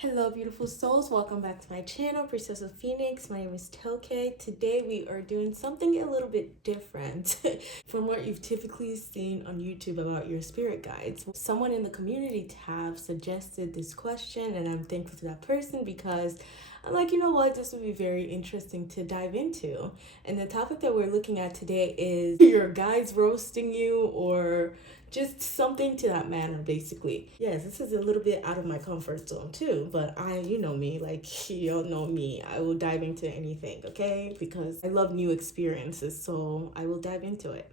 Hello beautiful souls, welcome back to my channel, Priestess of Phoenix. My name is Toke. Today we are doing something a little bit different from what you've typically seen on YouTube about your spirit guides. Someone in the community tab suggested this question and I'm thankful to that person because I'm like, you know what, this would be very interesting to dive into. And the topic that we're looking at today is your guides roasting you or just something to that manner, basically. Yes, this is a little bit out of my comfort zone too, but you know me, like you don't know me, I will dive into anything, okay? Because I love new experiences, so I will dive into it.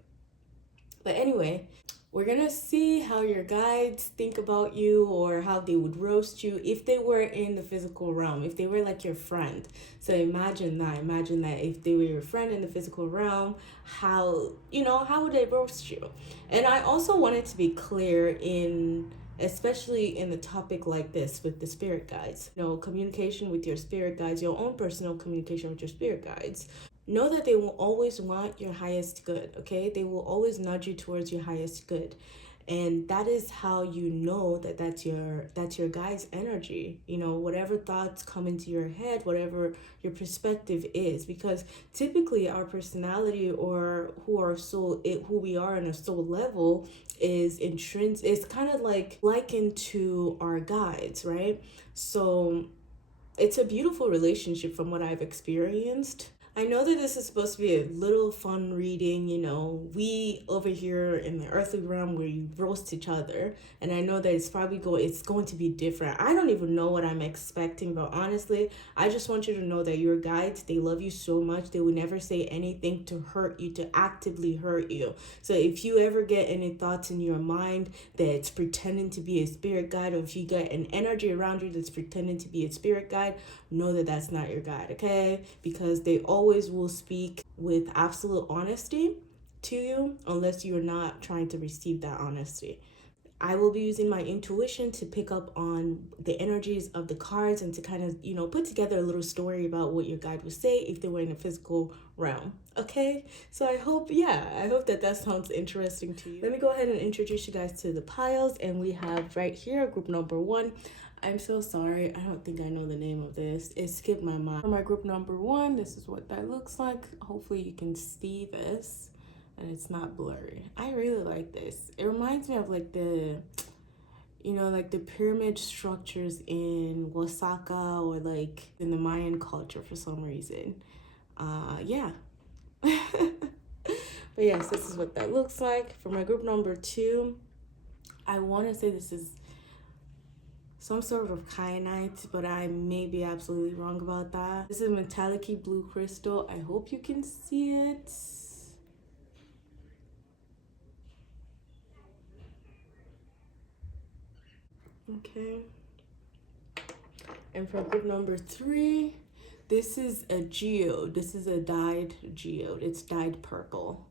But anyway, we're gonna see how your guides think about you or how they would roast you if they were in the physical realm, if they were like your friend. So imagine that if they were your friend in the physical realm, how would they roast you? And I also wanted to be clear in, especially in the topic like this with the spirit guides, communication with your spirit guides, your own personal communication with your spirit guides. Know that they will always want your highest good, okay? They will always nudge you towards your highest good. And that is how you know that that's your guide's energy. Whatever thoughts come into your head, whatever your perspective is, because typically our personality or who we are on a soul level is intrinsic. It's kind of like likened to our guides, right? So it's a beautiful relationship from what I've experienced. I know that this is supposed to be a little fun reading, we over here in the earthly realm we roast each other, and I know that it's going to be different. I don't even know what I'm expecting, but honestly, I just want you to know that your guides, they love you so much, they will never say anything to hurt you, to actively hurt you. So if you ever get any thoughts in your mind that's pretending to be a spirit guide, or if you get an energy around you that's pretending to be a spirit guide, know that that's not your guide, okay? Because they always will speak with absolute honesty to you unless you're not trying to receive that honesty. I will be using my intuition to pick up on the energies of the cards and to kind of, put together a little story about what your guide would say if they were in a physical realm. Okay? So I hope that sounds interesting to you. Let me go ahead and introduce you guys to the piles, and we have right here group number 1. I'm so sorry, I don't think I know the name of this. It skipped my mind. For my group number 1, this is what that looks like. Hopefully you can see this and it's not blurry. I really like this. It reminds me of like the pyramid structures in Osaka or like in the Mayan culture for some reason. Yeah. But yes, this is what that looks like. For my group number 2, I want to say this is some sort of kyanite, but I may be absolutely wrong about that. This is metallic blue crystal. I hope you can see it. Okay. And for group number 3, this is a geode. This is a dyed geode. It's dyed purple.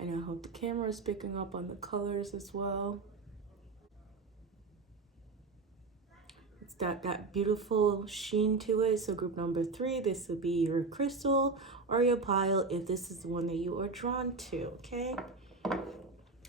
And I hope the camera is picking up on the colors as well. It's that beautiful sheen to it. So group number 3, this would be your crystal or your pile if this is the one that you are drawn to, okay?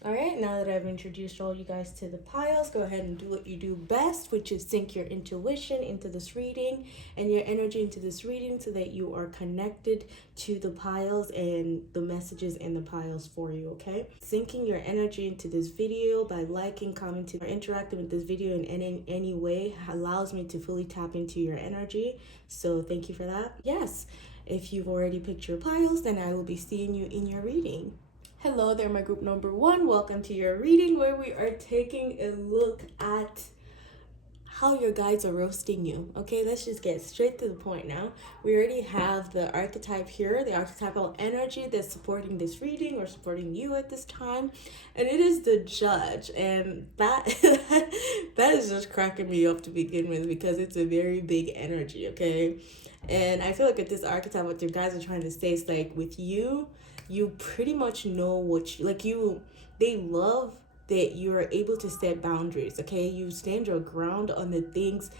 All right, now that I've introduced all you guys to the piles, go ahead and do what you do best, which is sync your intuition into this reading and your energy into this reading so that you are connected to the piles and the messages in the piles for you, okay? Syncing your energy into this video by liking, commenting, or interacting with this video in any way allows me to fully tap into your energy. So thank you for that. Yes, if you've already picked your piles, then I will be seeing you in your reading. Hello there, my group number 1. Welcome to your reading where we are taking a look at how your guides are roasting you. Okay, let's just get straight to the point now. We already have the archetype here, the archetypal energy that's supporting this reading or supporting you at this time. And it is the Judge. And that is just cracking me up to begin with because it's a very big energy, okay? And I feel like with this archetype, what your guys are trying to say is like with you pretty much know what they love that you're able to set boundaries, okay? You stand your ground on the things,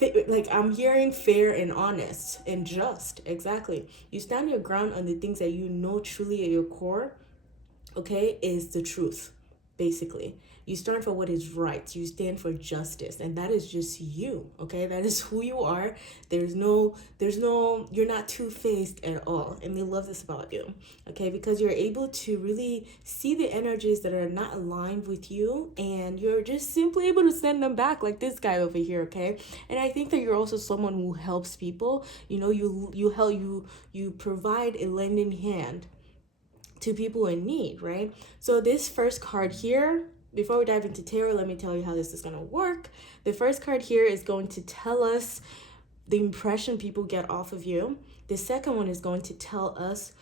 like I'm hearing fair and honest and just, exactly. You stand your ground on the things that you know truly at your core, okay, is the truth. basically. You stand for what is right. You stand for justice, and that is just you, okay? That is who you are. You're not two-faced at all, and they love this about you, okay? Because you're able to really see the energies that are not aligned with you, and you're just simply able to send them back, like this guy over here, okay? And I think that you're also someone who helps people. You know, you provide a lending hand to people in need, right? So this first card here, before we dive into tarot, let me tell you how this is going to work. The first card here is going to tell us the impression people get off of you. The second one is going to tell us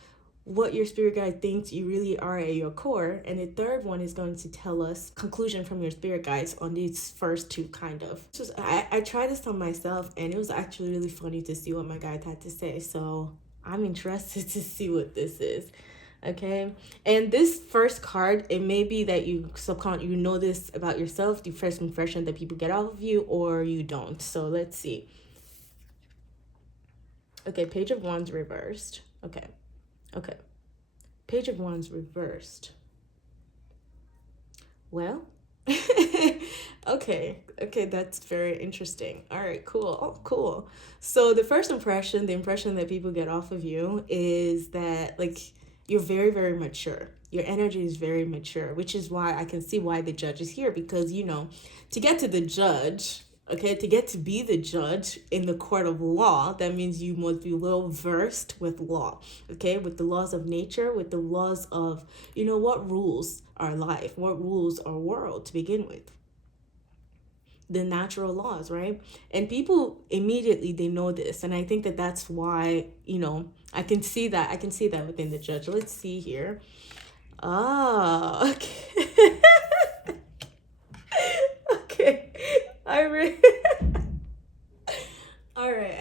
what your spirit guide thinks you really are at your core. And the third one is going to tell us conclusion from your spirit guides on these first two, kind of. I tried this on myself, and it was actually really funny to see what my guides had to say. So I'm interested to see what this is. Okay, and this first card, it may be that you know this about yourself, the first impression that people get off of you, or you don't. So let's see. Okay, Page of Wands reversed. Okay, Page of Wands reversed. Well, okay, that's very interesting. All right, cool. So the first impression, the impression that people get off of you is that, like, you're very, very mature. Your energy is very mature, which is why I can see why the judge is here. Because, you know, to get to the judge, okay, to get to be the judge in the court of law, that means you must be well versed with law, okay, with the laws of nature, with the laws of, you know, what rules our life, what rules our world to begin with. The natural laws, right? And people immediately, they know this, and I think that that's why, you know, I can see that within the judge. Let's see here. Okay. Okay, all right,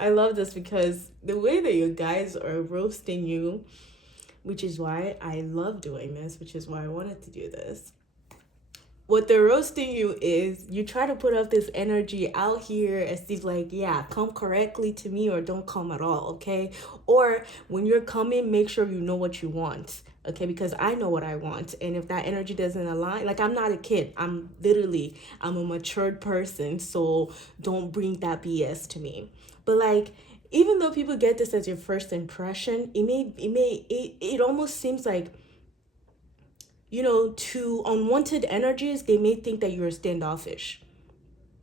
I love this because the way that you guys are roasting you, which is why I love doing this, which is why I wanted to do this. What they're roasting you is, you try to put up this energy out here as if, like, yeah, come correctly to me or don't come at all, okay? Or when you're coming, make sure you know what you want, okay? Because I know what I want, and if that energy doesn't align, like, I'm not a kid. I'm a matured person, so don't bring that BS to me. But, like, even though people get this as your first impression, it almost seems like, you know, to unwanted energies, they may think that you're standoffish.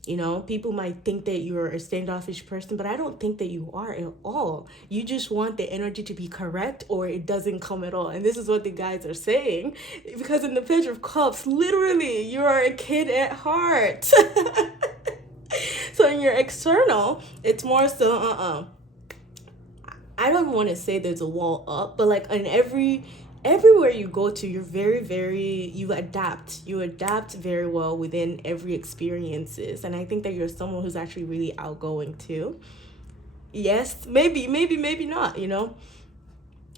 You know, people might think that you're a standoffish person, but I don't think that you are at all. You just want the energy to be correct, or it doesn't come at all. And this is what the guys are saying, because in the Page of Cups, literally, you are a kid at heart. So in your external, it's more so, I don't want to say there's a wall up, but like in everywhere you go to, you're you adapt very well within every experiences. And I think that you're someone who's actually really outgoing too. Yes, maybe not, you know.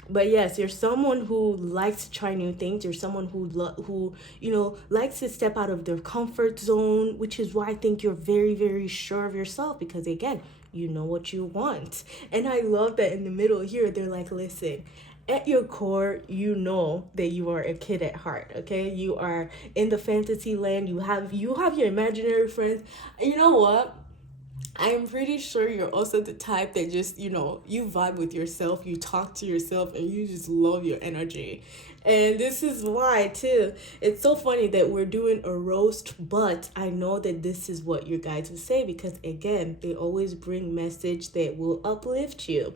But yes, you're someone who likes to try new things. You're someone who you know, likes to step out of their comfort zone, which is why I think you're very, very sure of yourself, because again, you know what you want. And I love that in the middle here, they're like, listen, at your core, you know that you are a kid at heart, okay? You are in the fantasy land. You have your imaginary friends. And you know what? I'm pretty sure you're also the type that just, you know, you vibe with yourself, you talk to yourself, and you just love your energy. And this is why, too, it's so funny that we're doing a roast, but I know that this is what your guides will say, because, again, they always bring message that will uplift you.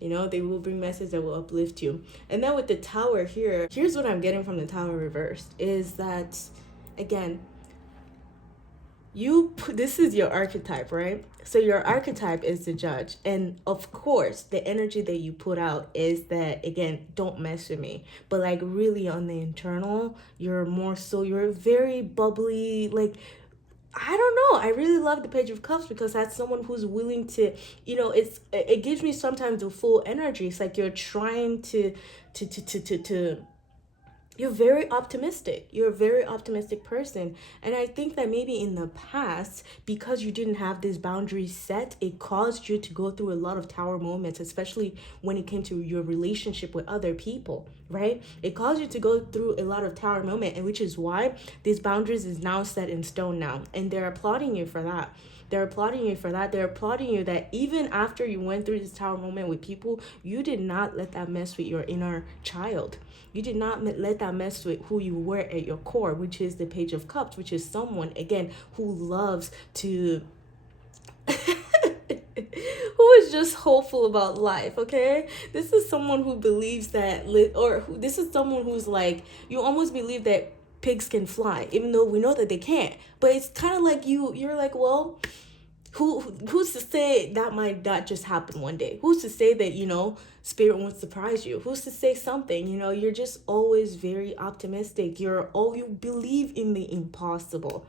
You know, they will bring message that will uplift you. And then with the Tower here, here's what I'm getting from the Tower reversed, is that, again, this is your archetype, right? So your archetype is the judge, and of course the energy that you put out is that, again, don't mess with me. But like, really on the internal, you're very bubbly. Like, I don't know, I really love the Page of Cups, because that's someone who's willing to, you know, it gives me sometimes the full energy. It's like you're trying to you're very optimistic. You're a very optimistic person. And I think that maybe in the past, because you didn't have this boundary set, it caused you to go through a lot of tower moments, especially when it came to your relationship with other people, right? It caused you to go through a lot of tower moment, and which is why these boundaries is now set in stone now. And they're applauding you for that. They're applauding you for that. They're applauding you that even after you went through this tower moment with people, you did not let that mess with your inner child. You did not let that mess with who you were at your core, which is the Page of Cups, which is someone, again, who loves to who is just hopeful about life, okay? This is someone who believes that, this is someone who's like, you almost believe that pigs can fly, even though we know that they can't. But it's kind of like you're like, well, who's to say that might not just happen one day? Who's to say that, spirit won't surprise you? Who's to say something? You're just always very optimistic. You believe in the impossible,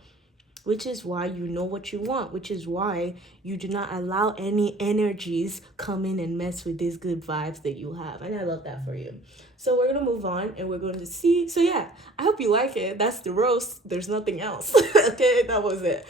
which is why you know what you want, which is why you do not allow any energies come in and mess with these good vibes that you have. And I love that for you. So we're going to move on and we're going to see. So yeah, I hope you like it. That's the roast. There's nothing else. Okay, that was it.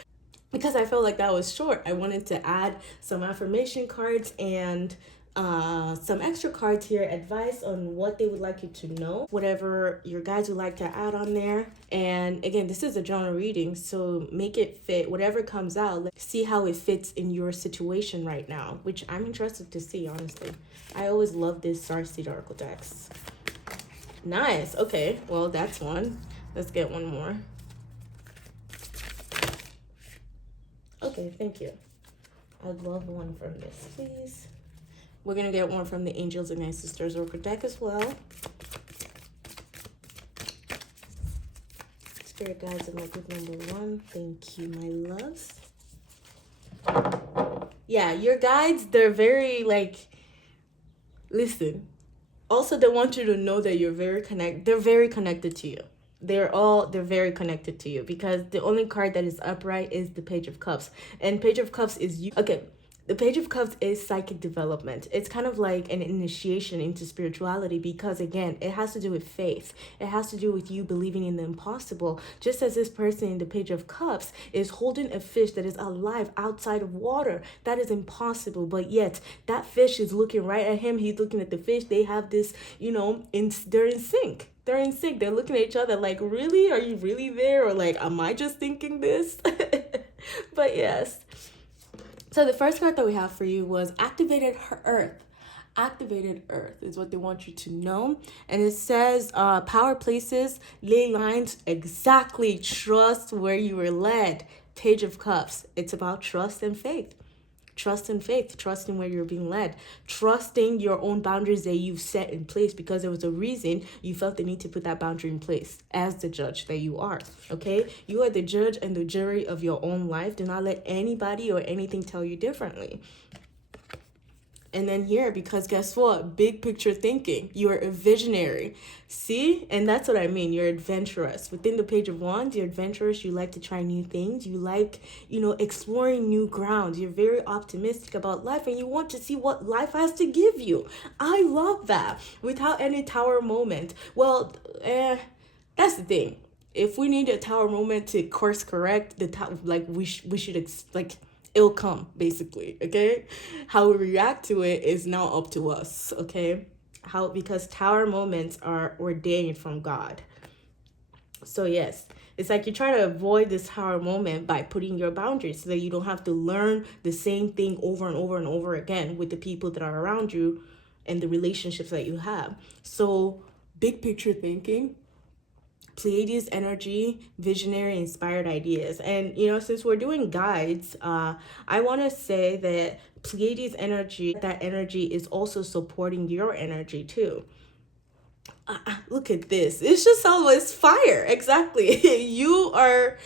Because I felt like that was short. I wanted to add some affirmation cards and some extra cards here, advice on what they would like you to know, whatever your guides would like to add on there. And again, this is a general reading, so make it fit whatever comes out. Let's see how it fits in your situation right now, which I'm interested to see, honestly. I always love this Starseed Oracle decks. Nice. Okay, well, that's one. Let's get one more. Okay, thank you. I'd love one from this, please. We're going to get one from the Angels and Ancestors Oracle deck as well. Spirit guides in my group number 1. Thank you, my loves. Yeah, your guides, they're very listen. Also, they want you to know that they're very connected to you. They're very connected to you, because the only card that is upright is the Page of Cups, and Page of Cups is you. Okay, the Page of Cups is psychic development. It's kind of like an initiation into spirituality, because again, it has to do with faith. It has to do with you believing in the impossible. Just as this person in the Page of Cups is holding a fish that is alive outside of water, that is impossible, but yet that fish is looking right at him. He's looking at the fish. They have this, they're in sync. They're in sync. They're looking at each other like, really? Are you really there? Or like, am I just thinking this? But yes. So the first card that we have for you was Activated Earth. Activated Earth is what they want you to know. And it says, power places, ley lines, exactly, trust where you were led. Page of Cups. It's about trust and faith. Trust and faith, trusting where you're being led, trusting your own boundaries that you've set in place, because there was a reason you felt the need to put that boundary in place as the judge that you are, okay? You are the judge and the jury of your own life. Do not let anybody or anything tell you differently. And then here, because guess what? Big picture thinking. You're a visionary. See? And that's what I mean. You're adventurous. Within the Page of Wands, you're adventurous. You like to try new things. You like, exploring new grounds. You're very optimistic about life, and you want to see what life has to give you. I love that. Without any tower moment. Well, that's the thing. If we need a tower moment to course correct, we should it'll come, basically, okay? How we react to it is now up to us, okay? Because tower moments are ordained from God. So yes, it's like you try to avoid this tower moment by putting your boundaries so that you don't have to learn the same thing over and over and over again with the people that are around you and the relationships that you have. So big picture thinking, Pleiades energy, visionary, inspired ideas. And, since we're doing guides, I want to say that Pleiades energy, that energy is also supporting your energy too. Look at this. It's just always fire. Exactly. You're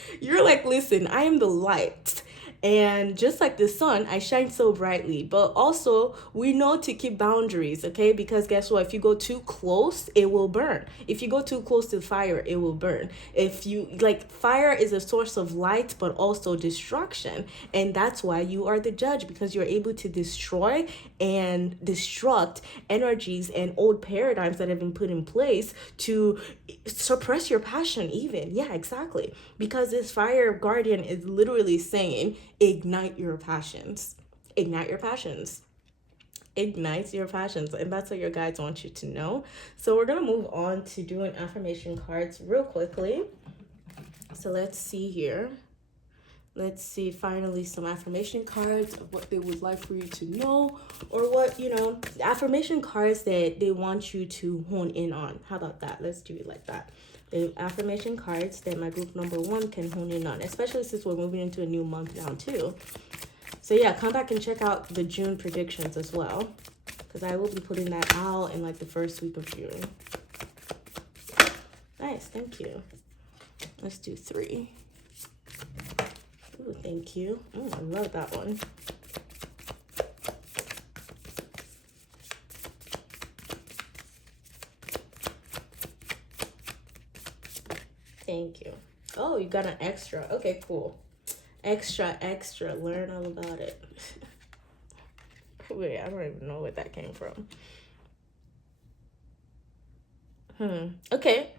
like, listen, I am the light. And just like the sun, I shine so brightly. But also, we know to keep boundaries, okay? Because guess what? If you go too close, it will burn. If you go too close to fire, it will burn. If you, like, fire is a source of light, but also destruction. And that's why you are the judge, because you're able to destroy and destruct energies and old paradigms that have been put in place to suppress your passion even. Yeah, exactly. Because this fire guardian is literally saying, ignite your passions. Ignite your passions. Ignite your passions. And that's what your guides want you to know. So we're going to move on to doing affirmation cards real quickly. So let's see here. Let's see, finally, some affirmation cards of what they would like for you to know, or what, affirmation cards that they want you to hone in on. How about that? Let's do it like that. The affirmation cards that my group number 1 can hone in on, especially since we're moving into a new month now too. So yeah, come back and check out the June predictions as well, because I will be putting that out in like the first week of June. Nice, thank you. Let's do 3. Ooh, thank you. I love that one. Thank you. Oh, you got an extra. Okay, cool. Extra. Learn all about it. Wait, I don't even know where that came from. Okay.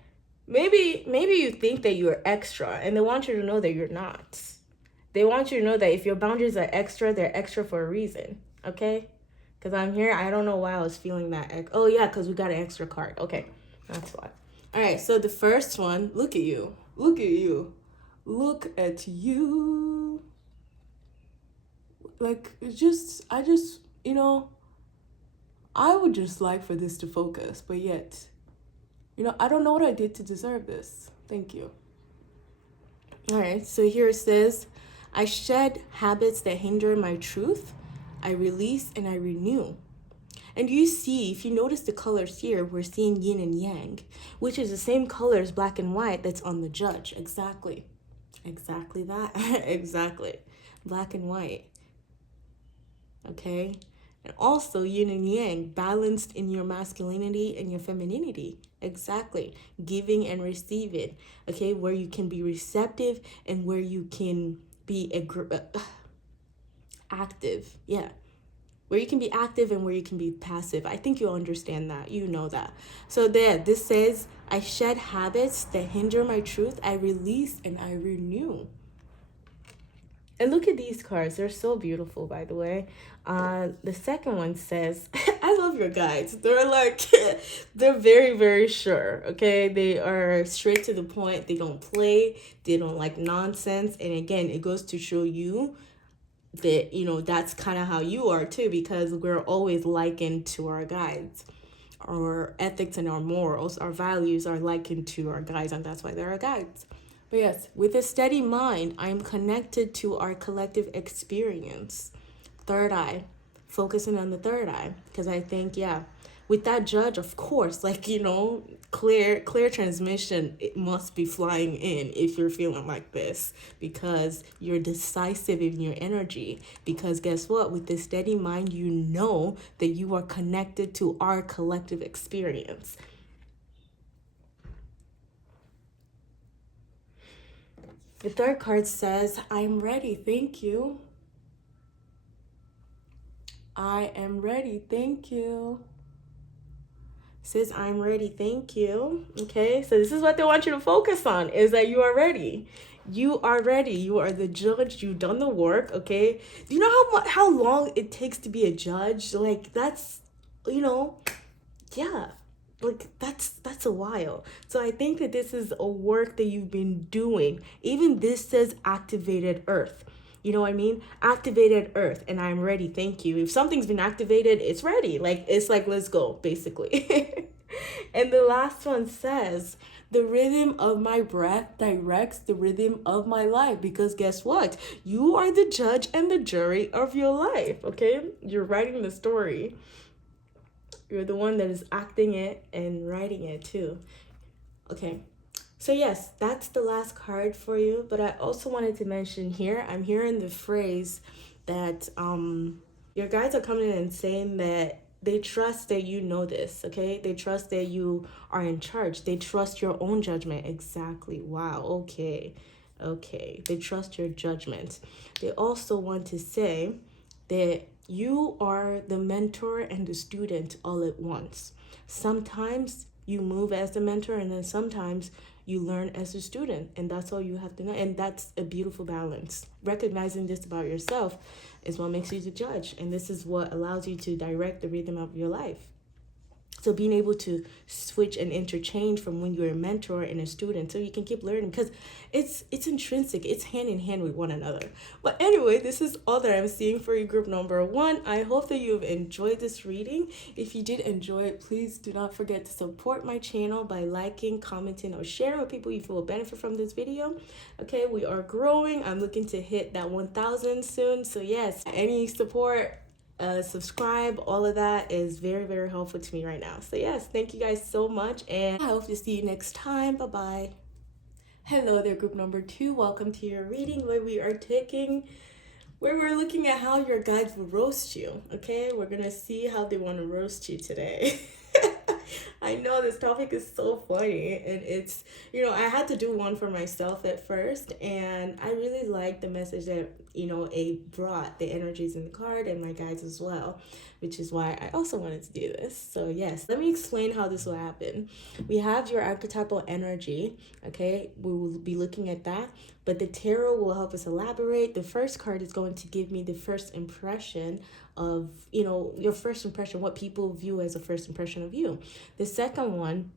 Maybe you think that you're extra, and they want you to know that you're not. They want you to know that if your boundaries are extra, they're extra for a reason, okay? Because I'm here. I don't know why I was feeling that. Oh, yeah, because we got an extra card. Okay, that's why. All right, so the first one, look at you. Look at you. Look at you. Like, I would just like for this to focus, but yet, I don't know what I did to deserve this. Thank you. All right, so here it says, I shed habits that hinder my truth. I release and I renew. And you see, if you notice the colors here, we're seeing yin and yang, which is the same colors, black and white, that's on the judge. Exactly that. Exactly. Black and white. Okay? And also yin and yang, balanced in your masculinity and your femininity. Exactly. Giving and receiving. Okay? Where you can be receptive and where you can be active. Yeah. Where you can be active and where you can be passive. I think you'll understand that. You know that. So this says, I shed habits that hinder my truth. I release and I renew. And look at these cards. They're so beautiful, by the way. The second one says, I love your guides. They're like, they're very, very sure. Okay. They are straight to the point. They don't play. They don't like nonsense. And again, it goes to show you that, that's kind of how you are too, because we're always likened to our guides. Our ethics and our morals, our values are likened to our guides, and that's why they're our guides. But yes, with a steady mind, I'm connected to our collective experience. Third eye, focusing on the third eye, because I think, with that judge, of course, clear transmission, it must be flying in if you're feeling like this, because you're decisive in your energy. Because guess what? With this steady mind, you know that you are connected to our collective experience. The third card says, I'm ready, thank you. I am ready, thank you. Says, I'm ready, thank you. Okay, so this is what they want you to focus on, is that you are ready. You are ready. You are the judge. You've done the work, okay? Do you know how long it takes to be a judge? Like, that's, yeah. Like, that's a while. So I think that this is a work that you've been doing. Even this says activated earth. You know what I mean? Activated earth, and I'm ready, thank you. If something's been activated, it's ready. It's like, let's go, basically. And the last one says, the rhythm of my breath directs the rhythm of my life. Because guess what? You are the judge and the jury of your life, okay? You're writing the story. You're the one that is acting it and writing it too. Okay. So yes, that's the last card for you. But I also wanted to mention here, I'm hearing the phrase that your guides are coming in and saying that they trust that you know this, okay? They trust that you are in charge. They trust your own judgment. Exactly. Wow. Okay. Okay. They trust your judgment. They also want to say that you are the mentor and the student all at once. Sometimes you move as the mentor, and then sometimes you learn as a student, and that's all you have to know. And that's a beautiful balance. Recognizing this about yourself is what makes you the judge, and this is what allows you to direct the rhythm of your life. So being able to switch and interchange from when you're a mentor and a student, so you can keep learning, because it's intrinsic, it's hand in hand with one another. But anyway, this is all that I'm seeing for you, group number one. I hope that you've enjoyed this reading. If you did enjoy it, please do not forget to support my channel by liking, commenting, or sharing with people you feel will benefit from this video. Okay, we are growing. I'm looking to hit that 1,000 soon. So yes, any support, subscribe, all of that is very, very helpful to me right now. So yes, thank you guys so much, and I hope to see you next time. Bye bye. Hello there, group number two. Welcome to your reading where we're looking at how your guides will roast you. Okay, we're gonna see how they want to roast you today. I know this topic is so funny, and it's, I had to do one for myself at first, and I really like the message that, A brought, the energies in the card, and my guides as well, which is why I also wanted to do this. So yes, let me explain how this will happen. We have your archetypal energy, okay? We will be looking at that, but the tarot will help us elaborate. The first card is going to give me the first impression of, your first impression, what people view as a first impression of you. The second one,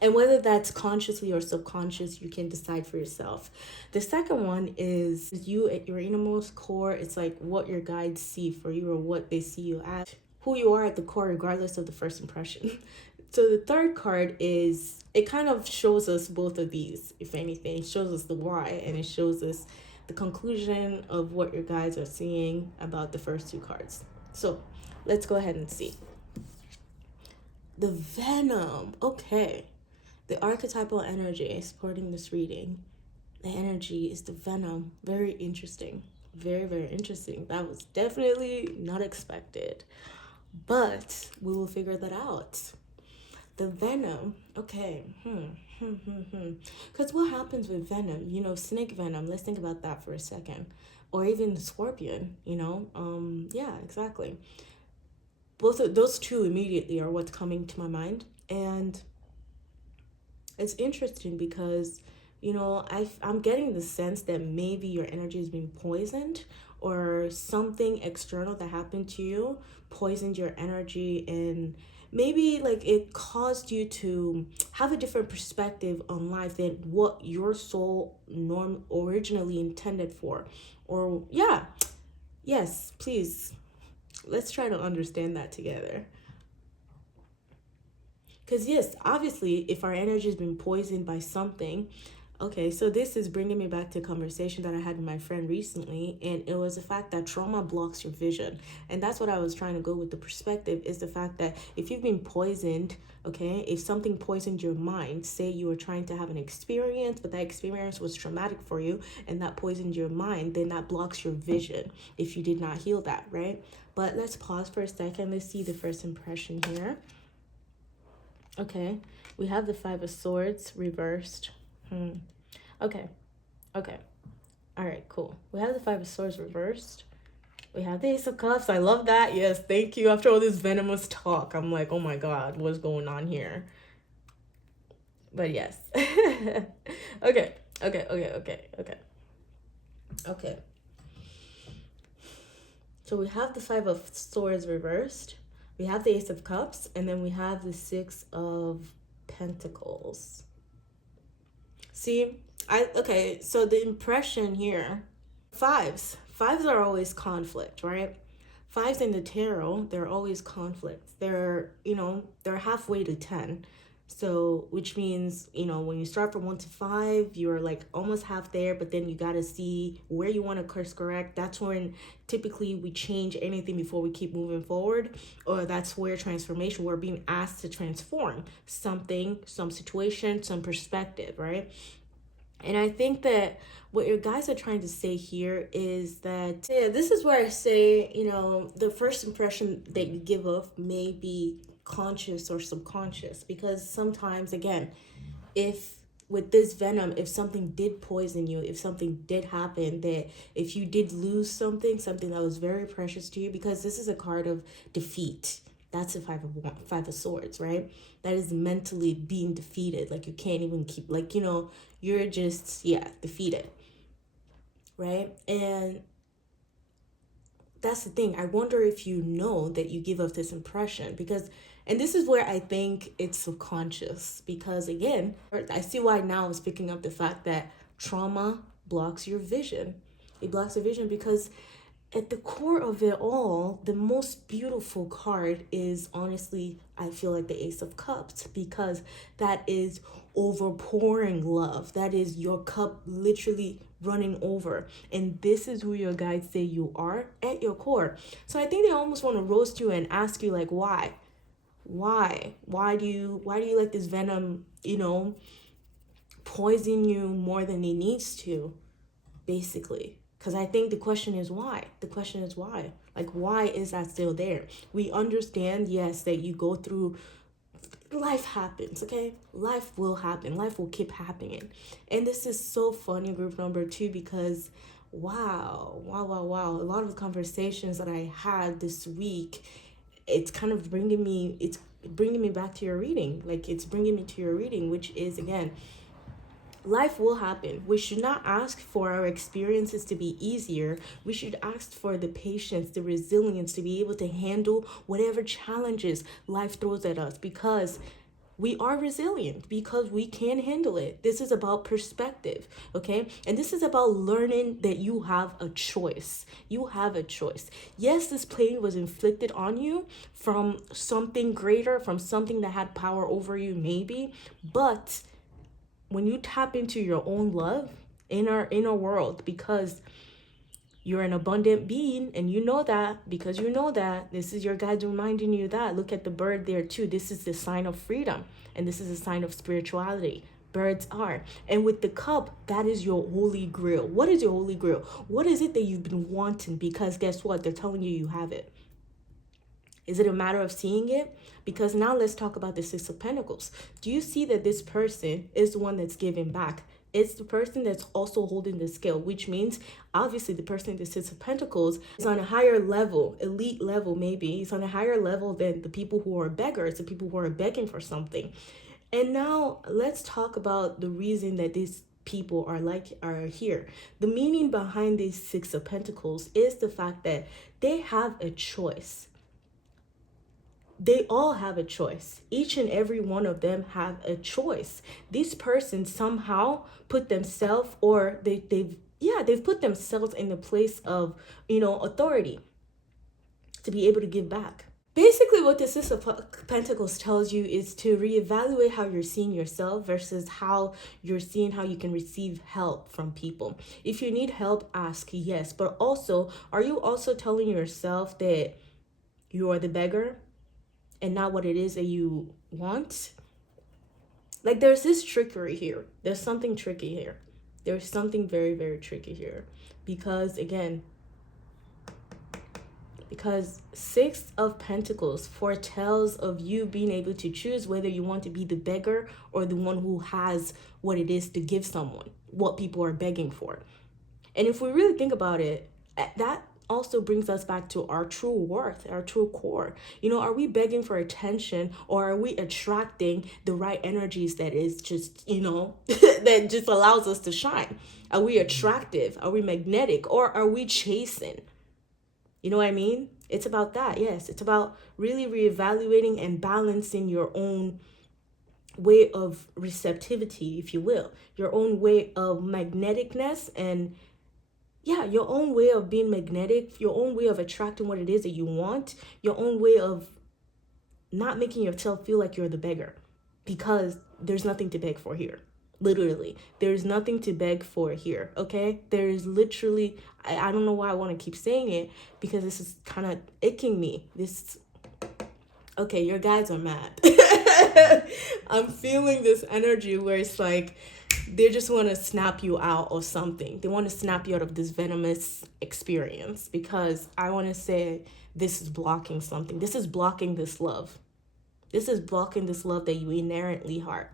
and whether that's consciously or subconscious, you can decide for yourself. The second one is you at your innermost core. It's like what your guides see for you, or what they see you as, who you are at the core, regardless of the first impression. So the third card is, it kind of shows us both of these, if anything. It shows us the why, and it shows us the conclusion of what your guides are seeing about the first two cards. So let's go ahead and see. The Venom. Okay. The archetypal energy supporting this reading. The energy is the Venom. Very interesting. Very, very interesting. That was definitely not expected. But we will figure that out. The Venom. Okay. Because what happens with venom? Snake venom. Let's think about that for a second. Or even the scorpion, yeah, exactly. Both of those two immediately are what's coming to my mind. And it's interesting because, I'm getting the sense that maybe your energy is being poisoned, or something external that happened to you poisoned your energy, and maybe like it caused you to have a different perspective on life than what your soul originally intended for. Or yeah, yes, please, let's try to understand that together. Because yes, obviously, if our energy has been poisoned by something, okay, so this is bringing me back to a conversation that I had with my friend recently, and it was the fact that trauma blocks your vision. And that's what I was trying to go with the perspective, is the fact that if you've been poisoned, okay, if something poisoned your mind, say you were trying to have an experience, but that experience was traumatic for you, and that poisoned your mind, then that blocks your vision if you did not heal that, right? But let's pause for a second. Let's see the first impression here. Okay, we have the Five of Swords reversed. Okay. All right, cool. We have the Five of Swords reversed. We have the Ace of Cups. I love that. Yes, thank you. After all this venomous talk, I'm like, oh my God, what's going on here? But yes. Okay. So we have the Five of Swords reversed. We have the Ace of Cups, and then we have the Six of Pentacles. See, so the impression here, fives are always conflict, right? Fives in the tarot, they're always conflict. They're halfway to 10. So, which means, when you start from 1 to 5, you're like almost half there, but then you got to see where you want to course correct. That's when typically we change anything before we keep moving forward, or that's where transformation, we're being asked to transform something, some situation, some perspective, right? And I think that what your guys are trying to say here is that, yeah, this is where I say, the first impression that you give off may be conscious or subconscious, because sometimes, again, if with this venom, if something did poison you, if something did happen, that if you did lose something that was very precious to you, because this is a card of defeat. That's a five of swords, right? That is mentally being defeated. Like you can't even keep, like, you're just, yeah, defeated, right? And that's the thing. I wonder if you know that you give off this impression, because, and this is where I think it's subconscious, because again, I see why now it's picking up the fact that trauma blocks your vision. It blocks the vision because at the core of it all, the most beautiful card is, honestly, I feel like the Ace of Cups, because that is overpouring love. That is your cup literally running over. And this is who your guides say you are at your core. So I think they almost want to roast you and ask you, like, why? Why do you let this venom, poison you more than it needs to, basically? Because I think the question is why. The question is why. Like, why is that still there? We understand, yes, that you go through, life happens, okay? Life will happen. Life will keep happening. And this is so funny, group number 2, because wow. A lot of the conversations that I had this week, it's kind of bringing me back to your reading. Like, it's bringing me to your reading, which is, again, life will happen. We should not ask for our experiences to be easier. We should ask for the patience, the resilience to be able to handle whatever challenges life throws at us, because we are resilient, because we can handle it. This is about perspective, okay? And this is about learning that you have a choice. You have a choice. Yes, this pain was inflicted on you from something greater, from something that had power over you, maybe, but when you tap into your own love in our inner world, because you're an abundant being, and you know that, because you know that, this is your guide reminding you that. Look at the bird there too. This is the sign of freedom, and this is a sign of spirituality. Birds are. And with the cup, that is your holy grail. What is your holy grail? What is it that you've been wanting? Because guess what? They're telling you have it. Is it a matter of seeing it? Because now let's talk about the Six of Pentacles. Do you see that this person is the one that's giving back? It's the person that's also holding the scale, which means obviously the person in the Six of Pentacles is on a higher level, elite level maybe. He's on a higher level than the people who are beggars, the people who are begging for something. And now let's talk about the reason that these people are here. The meaning behind these Six of Pentacles is the fact that they have a choice. They all have a choice. Each and every one of them have a choice. These persons somehow put themselves, or they've put themselves in the place of, authority to be able to give back. Basically, what the Six of Pentacles tells you is to reevaluate how you're seeing yourself versus how you're seeing how you can receive help from people. If you need help, ask, yes. But also, are you also telling yourself that you are the beggar and not what it is that you want? Like, there's this trickery here. There's something tricky here. There's something very, very tricky here. Because, again, Six of Pentacles foretells of you being able to choose whether you want to be the beggar or the one who has what it is to give someone what people are begging for. And if we really think about it, that also brings us back to our true worth, our true core. Are we begging for attention, or are we attracting the right energies that is just, that just allows us to shine? Are we attractive? Are we magnetic? Or are we chasing? You know what I mean? It's about that. Yes, it's about really reevaluating and balancing your own way of receptivity, if you will, your own way of magneticness, and your own way of being magnetic, your own way of attracting what it is that you want, your own way of not making yourself feel like you're the beggar. because there's nothing to beg for here. Literally, there's nothing to beg for here. Okay, there's literally, I don't know why I want to keep saying it, because this is kind of icking me. This, okay, your guys are mad. I'm feeling this energy where it's like they just want to snap you out of something. They want to snap you out of this venomous experience, because I want to say this is blocking something. This is blocking this love. This is blocking this love that you inherently heart.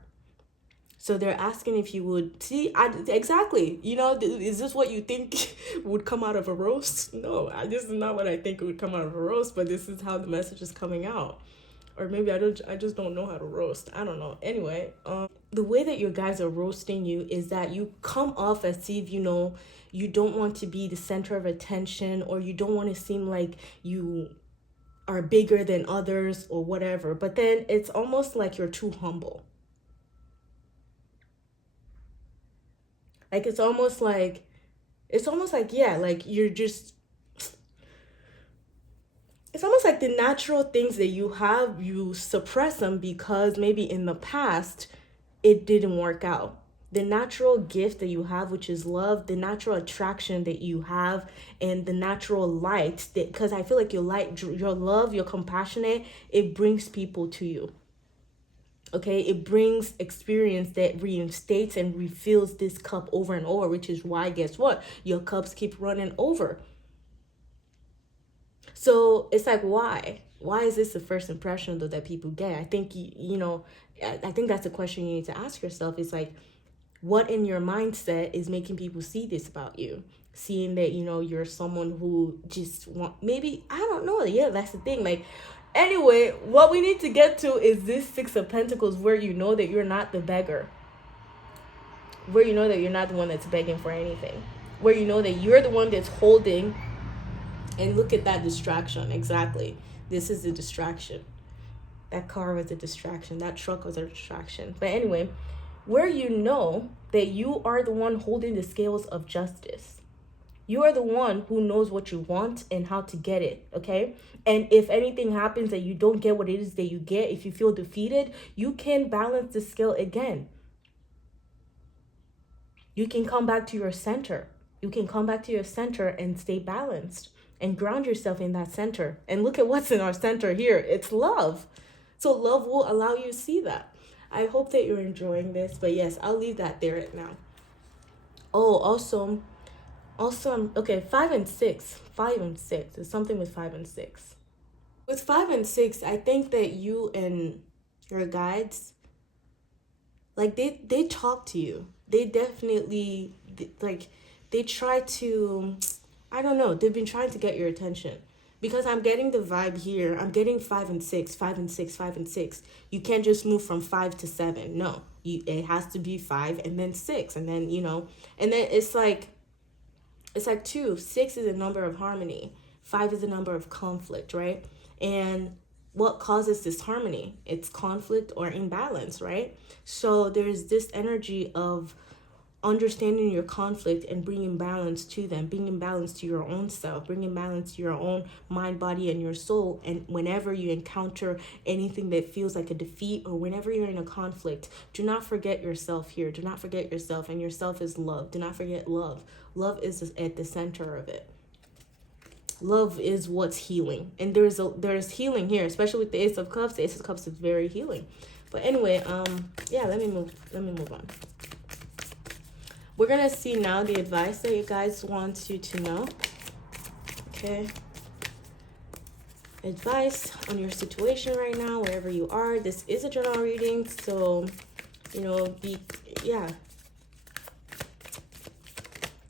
So they're asking if you would see, exactly, you know, is this what you think would come out of a roast? No, this is not what I think would come out of a roast, but this is how the message is coming out. Or maybe I just don't know how to roast. I don't know. Anyway, the way that your guys are roasting you is that you come off as if, you know, you don't want to be the center of attention, or you don't want to seem like you are bigger than others or whatever. But then it's almost like you're too humble. Like it's almost like, yeah, like you're just, it's almost like the natural things that you have, you suppress them because maybe in the past it didn't work out. The natural gift that you have, which is love, the natural attraction that you have, and the natural light, that, because I feel like your light, your love, your compassionate, it brings people to you. Okay, it brings experience that reinstates and refills this cup over and over, which is why, guess what? Your cups keep running over. So it's like, why? Why is this the first impression though that people get? I think, you know, I think that's a question you need to ask yourself. Is like, what in your mindset is making people see this about you? Seeing that, you know, you're someone who just want, maybe, I don't know. Yeah, that's the thing. Like, anyway, what we need to get to is this Six of Pentacles, where you know that you're not the beggar. Where you know that you're not the one that's begging for anything. Where you know that you're the one that's holding. And look at that distraction. Exactly. This is the distraction. That car was a distraction. That truck was a distraction. But anyway, where you know that you are the one holding the scales of justice. You are the one who knows what you want and how to get it, okay? And if anything happens that you don't get what it is that you get, if you feel defeated, you can balance the scale again. You can come back to your center. You can come back to your center and stay balanced and ground yourself in that center. And look at what's in our center here. It's love. So love will allow you to see that. I hope that you're enjoying this. But yes, I'll leave that there right now. Oh, also, okay, 5 and 6. 5 and 6. There's something with 5 and 6. With 5 and 6, I think that you and your guides, like they talk to you. They definitely, like, they try to, I don't know, they've been trying to get your attention. Because I'm getting the vibe here. I'm getting 5 and 6, 5 and 6, 5 and 6. You can't just move from 5 to 7. No, it has to be 5 and then 6. And then, you know, and then it's like 2. 6 is a number of harmony. 5 is a number of conflict, right? And what causes this harmony? It's conflict or imbalance, right? So there's this energy of understanding your conflict and bringing balance to them, bringing balance to your own self, bringing balance to your own mind, body, and your soul. And whenever you encounter anything that feels like a defeat, or whenever you're in a conflict, do not forget yourself here. Do not forget yourself, and yourself is love. Do not forget love. Love is at the center of it. Love is what's healing, and there's healing here, especially with the Ace of Cups. The Ace of Cups is very healing. But anyway, yeah, let me move on. We're gonna see now the advice that you guys want you to know. Okay. Advice on your situation right now, wherever you are. This is a general reading, so, you know,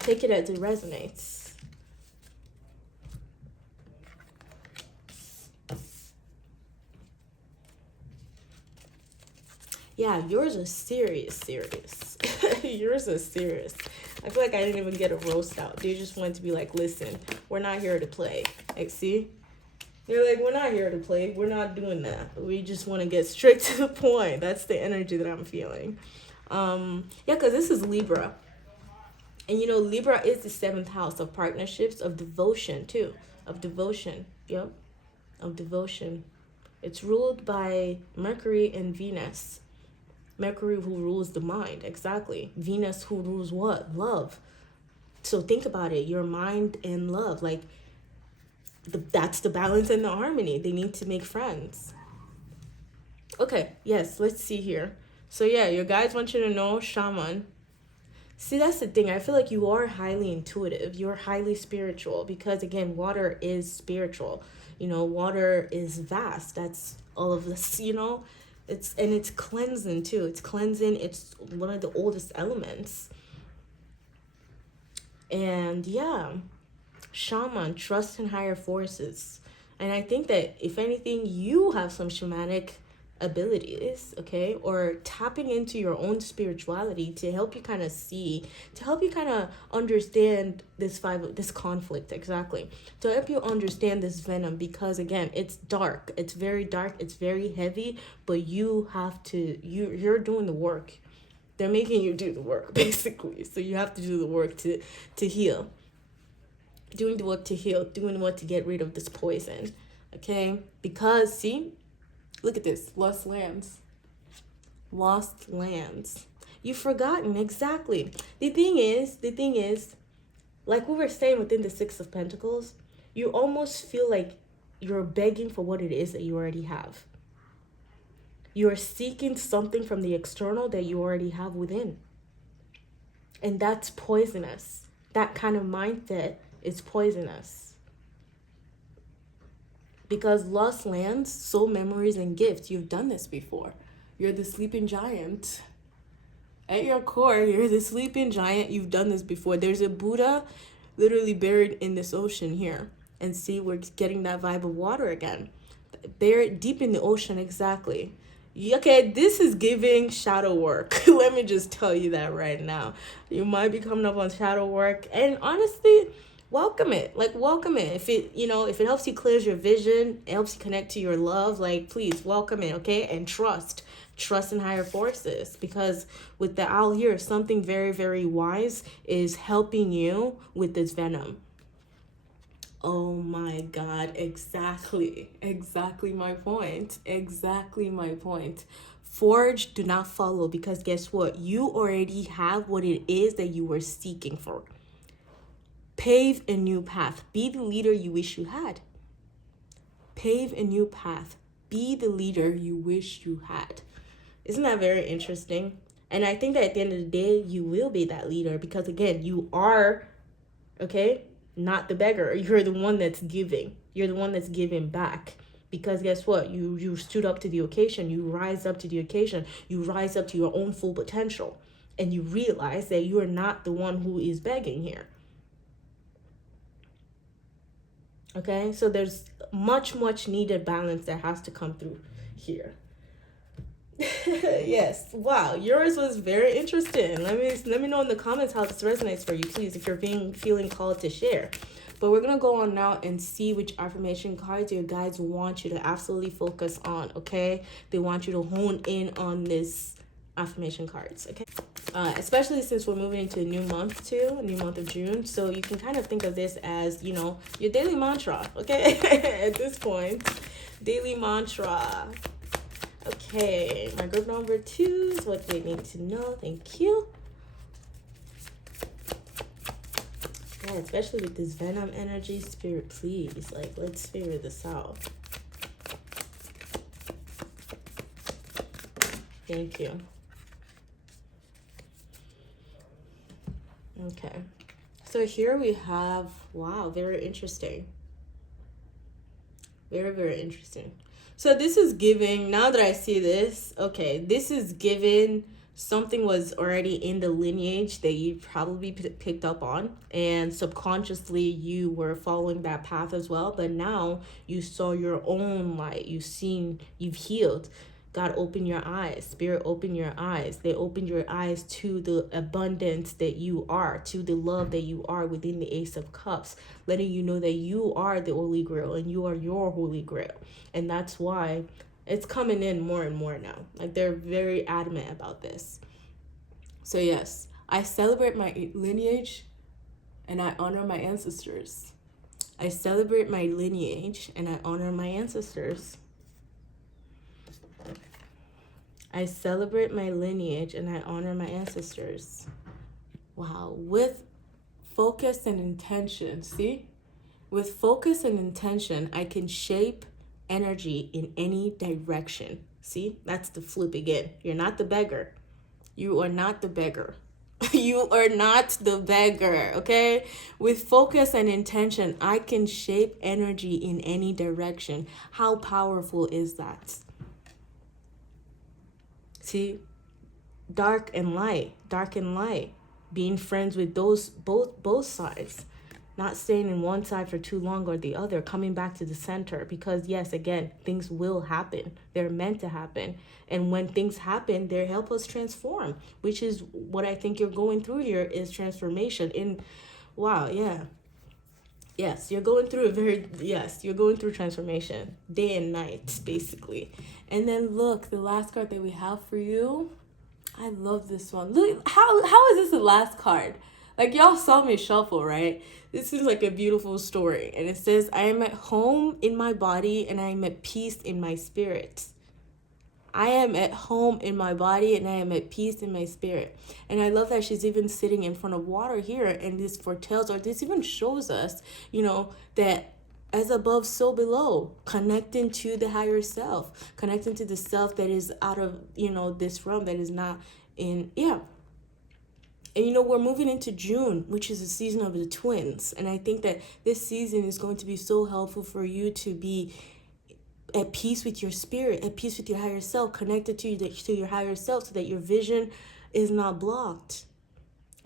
take it as it resonates. Yeah, yours is serious. Yours is serious. I feel like I didn't even get a roast out. They just wanted to be like, listen, we're not here to play. Like, see? They're like, we're not here to play. We're not doing that. We just want to get straight to the point. That's the energy that I'm feeling. Yeah, because this is Libra. And, you know, Libra is the 7th house of partnerships, of devotion, too. Of devotion. Yep. Of devotion. It's ruled by Mercury and Venus. Mercury, who rules the mind. Exactly. Venus, who rules what? Love. So think about it. Your mind and love. Like, that's the balance and the harmony. They need to make friends. Okay, yes, let's see here. So yeah, your guides want you to know shaman. See, that's the thing. I feel like you are highly intuitive. You're highly spiritual because, again, water is spiritual. You know, water is vast. That's all of this, you know. It's cleansing too. It's cleansing. It's one of the oldest elements. And yeah, shaman, trust in higher forces. And I think that if anything, you have some shamanic abilities, okay, or tapping into your own spirituality to help you kind of see, to help you kind of understand this conflict, exactly, to help you understand this venom, because again, it's dark, it's very dark, it's very heavy, but you have to, you're doing the work. They're making you do the work, basically. So you have to do the work to heal. Doing the work to heal, doing the work to get rid of this poison, okay? Because, see, look at this, lost lands. Lost lands. You've forgotten, exactly. The thing is, like we were saying within the Six of Pentacles, you almost feel like you're begging for what it is that you already have. You're seeking something from the external that you already have within. And that's poisonous. That kind of mindset is poisonous. Because lost lands, soul memories, and gifts, you've done this before. You're the sleeping giant. At your core, you're the sleeping giant. You've done this before. There's a Buddha literally buried in this ocean here. And see, we're getting that vibe of water again. Buried deep in the ocean, exactly. Okay, this is giving shadow work. Let me just tell you that right now. You might be coming up on shadow work. And honestly, welcome it. Like, welcome it. If it, you know, if it helps you clear your vision, it helps you connect to your love, like, please welcome it, okay? And trust in higher forces, because with the owl here, something very, very wise is helping you with this venom. Oh my God, exactly my point. Exactly my point. Forge, do not follow, because guess what? You already have what it is that you were seeking for. Pave a new path. Be the leader you wish you had. Pave a new path. Be the leader you wish you had. Isn't that very interesting? And I think that at the end of the day, you will be that leader, because again, you are, okay, not the beggar. You're the one that's giving. You're the one that's giving back. Because guess what? You stood up to the occasion. You rise up to the occasion. You rise up to your own full potential. And you realize that you are not the one who is begging here. Okay? So there's much needed balance that has to come through here. Yes. Wow. Yours was very interesting. Let me know in the comments how this resonates for you, please, if you're feeling called to share. But we're going to go on now and see which affirmation cards your guides want you to absolutely focus on, okay? They want you to hone in on this affirmation cards, okay? Especially since we're moving into a new month too, a new month of June. So you can kind of think of this as, you know, your daily mantra, okay? At this point, daily mantra. Okay, my group number 2 is what they need to know. Thank you. Yeah, especially with this venom energy, spirit, please. Like, let's figure this out. Thank you. Okay. So here we have, wow, very interesting. Very interesting. So this is giving, now that I see this, okay, this is giving something was already in the lineage that you probably picked up on, and subconsciously you were following that path as well, but now you saw your own light, you've healed. God, open your eyes. Spirit, open your eyes. They opened your eyes to the abundance that you are, to the love that you are within the Ace of Cups, letting you know that you are the Holy Grail and you are your Holy Grail. And that's why it's coming in more and more now. Like, they're very adamant about this. So yes, I celebrate my lineage and I honor my ancestors. I celebrate my lineage and I honor my ancestors. I celebrate my lineage and I honor my ancestors. Wow. With focus and intention, see? With focus and intention, I can shape energy in any direction. See? That's the flip again. You're not the beggar. You are not the beggar. You are not the beggar, okay? With focus and intention, I can shape energy in any direction. How powerful is that? See? Dark and light, dark and light. Being friends with those both sides. Not staying in one side for too long or the other, coming back to the center, because yes, again, things will happen. They're meant to happen. And when things happen, they help us transform, which is what I think you're going through here is transformation. Wow, yeah. Yes, you're going through you're going through transformation day and night, basically. And then look, the last card that we have for you. I love this one. Look, how is this the last card? Like, y'all saw me shuffle, right? This is like a beautiful story. And it says, I am at home in my body and I am at peace in my spirit. I am at home in my body and I am at peace in my spirit. And I love that she's even sitting in front of water here. And this foretells, or this even shows us, that as above, so below, connecting to the higher self, connecting to the self that is out of, this realm, that is not in, yeah. And we're moving into June, which is the season of the twins. And I think that this season is going to be so helpful for you to be at peace with your spirit, at peace with your higher self, connected to your higher self, so that your vision is not blocked.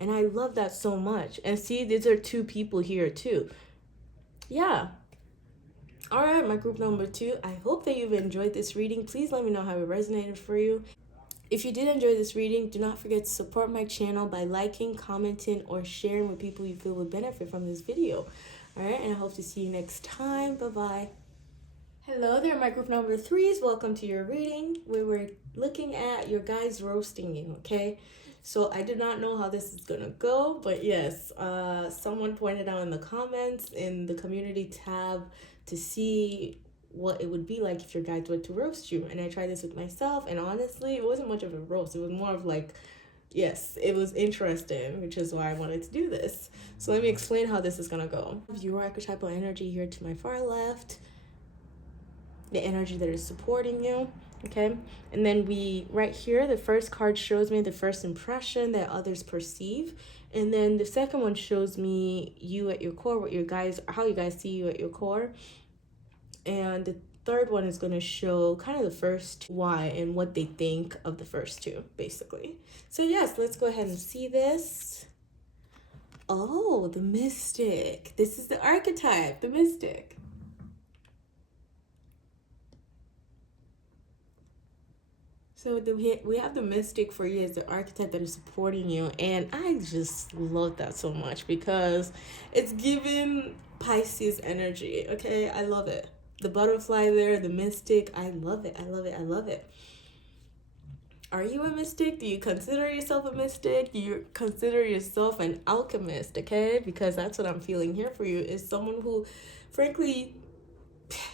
And I love that so much. And see, these are two people here too. Yeah. All right, my group number 2. I hope that you've enjoyed this reading. Please let me know how it resonated for you. If you did enjoy this reading, do not forget to support my channel by liking, commenting, or sharing with people you feel would benefit from this video. All right, and I hope to see you next time. Bye-bye. Hello there, my group number 3s. Welcome to your reading, where we're looking at your guys roasting you, okay? So I do not know how this is going to go, but yes, someone pointed out in the comments in the community tab to see what it would be like if your guys were to roast you. And I tried this with myself, and honestly, it wasn't much of a roast. It was more of like, yes, it was interesting, which is why I wanted to do this. So let me explain how this is gonna go. Your archetypal energy here to my far left, the energy that is supporting you, okay? And then right here, the first card shows me the first impression that others perceive. And then the second one shows me you at your core, how you guys see you at your core. And the third one is going to show kind of the first why and what they think of the first two, basically. So yes, let's go ahead and see this. Oh, the mystic. This is the archetype, the mystic. So we have the mystic for you as the archetype that is supporting you. And I just love that so much because it's giving Pisces energy, okay? I love it. The butterfly there, the mystic, I love it, I love it, I love it. Are you a mystic? Do you consider yourself a mystic? Do you consider yourself an alchemist, okay? Because that's what I'm feeling here for you, is someone who, frankly,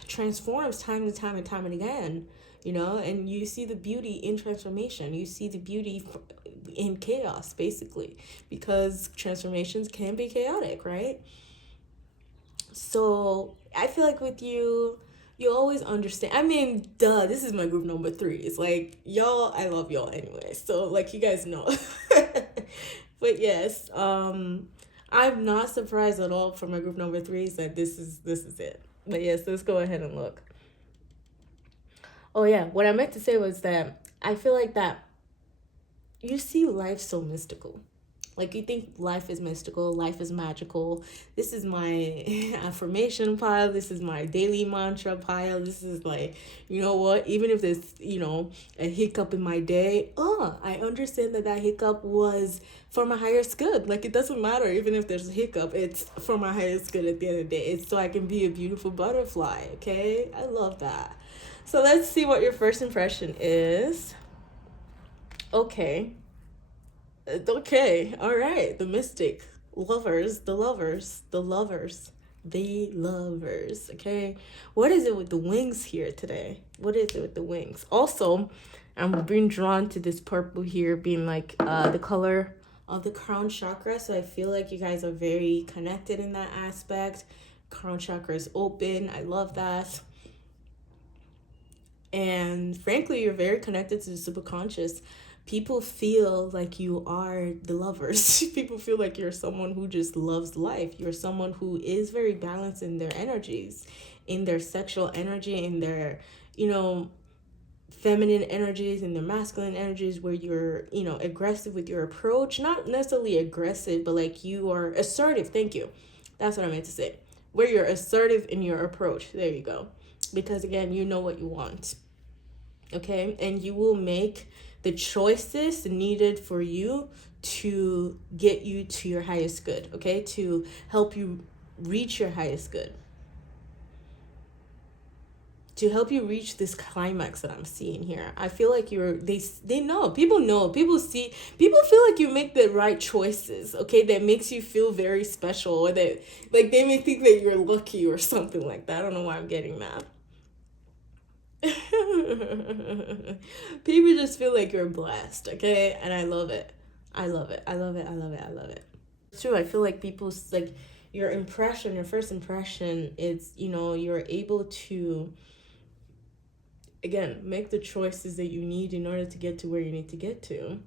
transforms time and time and time and again, and you see the beauty in transformation. You see the beauty in chaos, basically, because transformations can be chaotic, right? So I feel like with you always understand. I mean, duh, this is my group number 3. It's like, y'all, I love y'all anyway. So, like, you guys know. But yes, I'm not surprised at all for my group number 3s that this is it. But yes, let's go ahead and look. Oh yeah, what I meant to say was that I feel like that you see life so mystical. Like, you think life is mystical, life is magical. This is my affirmation pile. This is my daily mantra pile. This is like, you know what? Even if there's, a hiccup in my day, I understand that hiccup was for my highest good. Like, it doesn't matter. Even if there's a hiccup, it's for my highest good at the end of the day. It's so I can be a beautiful butterfly, okay? I love that. So let's see what your first impression is. Okay, all right, the mystic, the lovers, okay? What is it with the wings here today? What is it with the wings? Also, I'm being drawn to this purple here being like the color of the crown chakra. So I feel like you guys are very connected in that aspect. Crown chakra is open. I love that. And frankly, you're very connected to the subconscious. People feel like you are the lovers. People feel like you're someone who just loves life. You're someone who is very balanced in their energies, in their sexual energy, in their, you know, feminine energies and their masculine energies, where you're, you know, aggressive with your approach. Not necessarily aggressive, but like you are assertive. Thank you. That's what I meant to say. Where you're assertive in your approach. There you go. Because again, you know what you want. Okay? And you will make the choices needed for you to get you to your highest good. Okay? To help you reach your highest good. To help you reach this climax that I'm seeing here. I feel like they know, people see, people feel like you make the right choices, okay, that makes you feel very special, or that like they may think that you're lucky or something like that. I don't know why I'm getting that. People just feel like you're blessed, okay, and I love it. I love it. I love it. I love it. I love it. It's true. I feel like people's like your impression, your first impression is, you know, you're able to again make the choices that you need in order to get to where you need to get to,